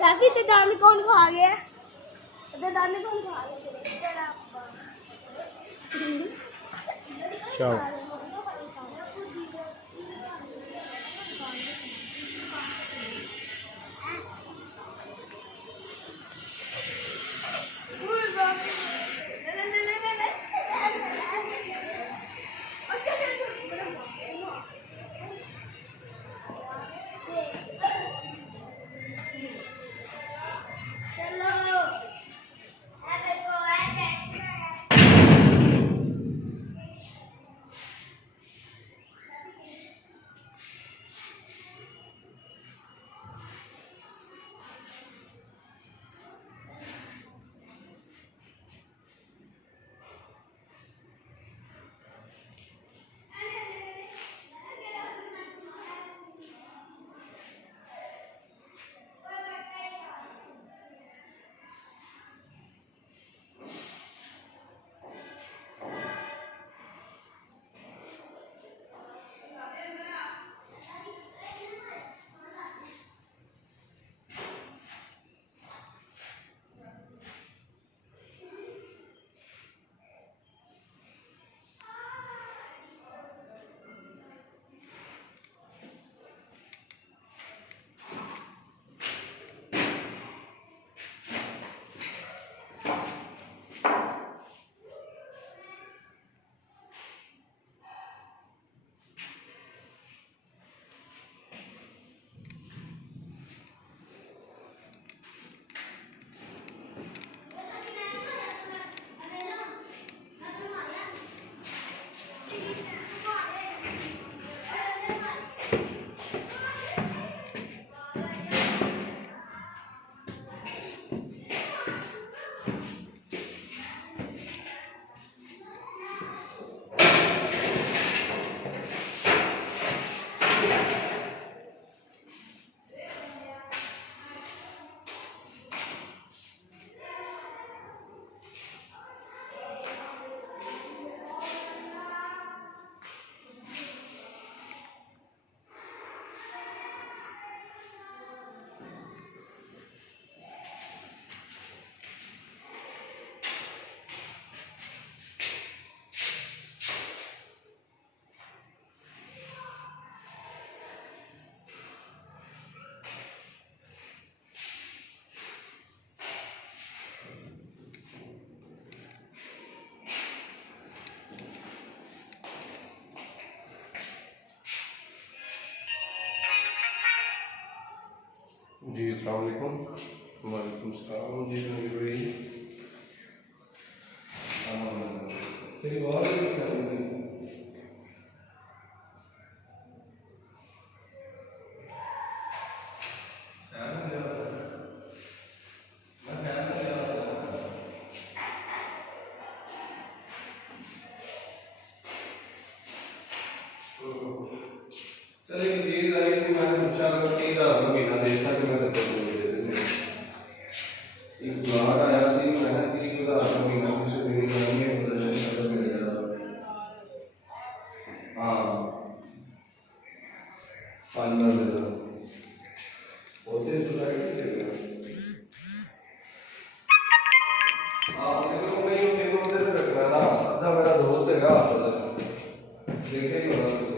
काफी ते दाने कौन खा गया? ते दाने कौन खा गया? चलो जी अस्सलाम वालेकुम। वालेकुम सलाम जी। तेरी आवाज़ चलिए चीज आई सी मैंने पूछा अगर 30,000 महीना दे सके मैं तो दे देने। एक ब्लॉग आया सी मैंने 30,000 महीना किसी दिन नहीं है प्रदर्शन कर मिलेगा। हाँ 5 दे दो होते सुसाइड देगा। हाँ मेरे को नहीं होते तो रखना था। अच्छा मेरा दोस्त है क्या देखे ही होगा।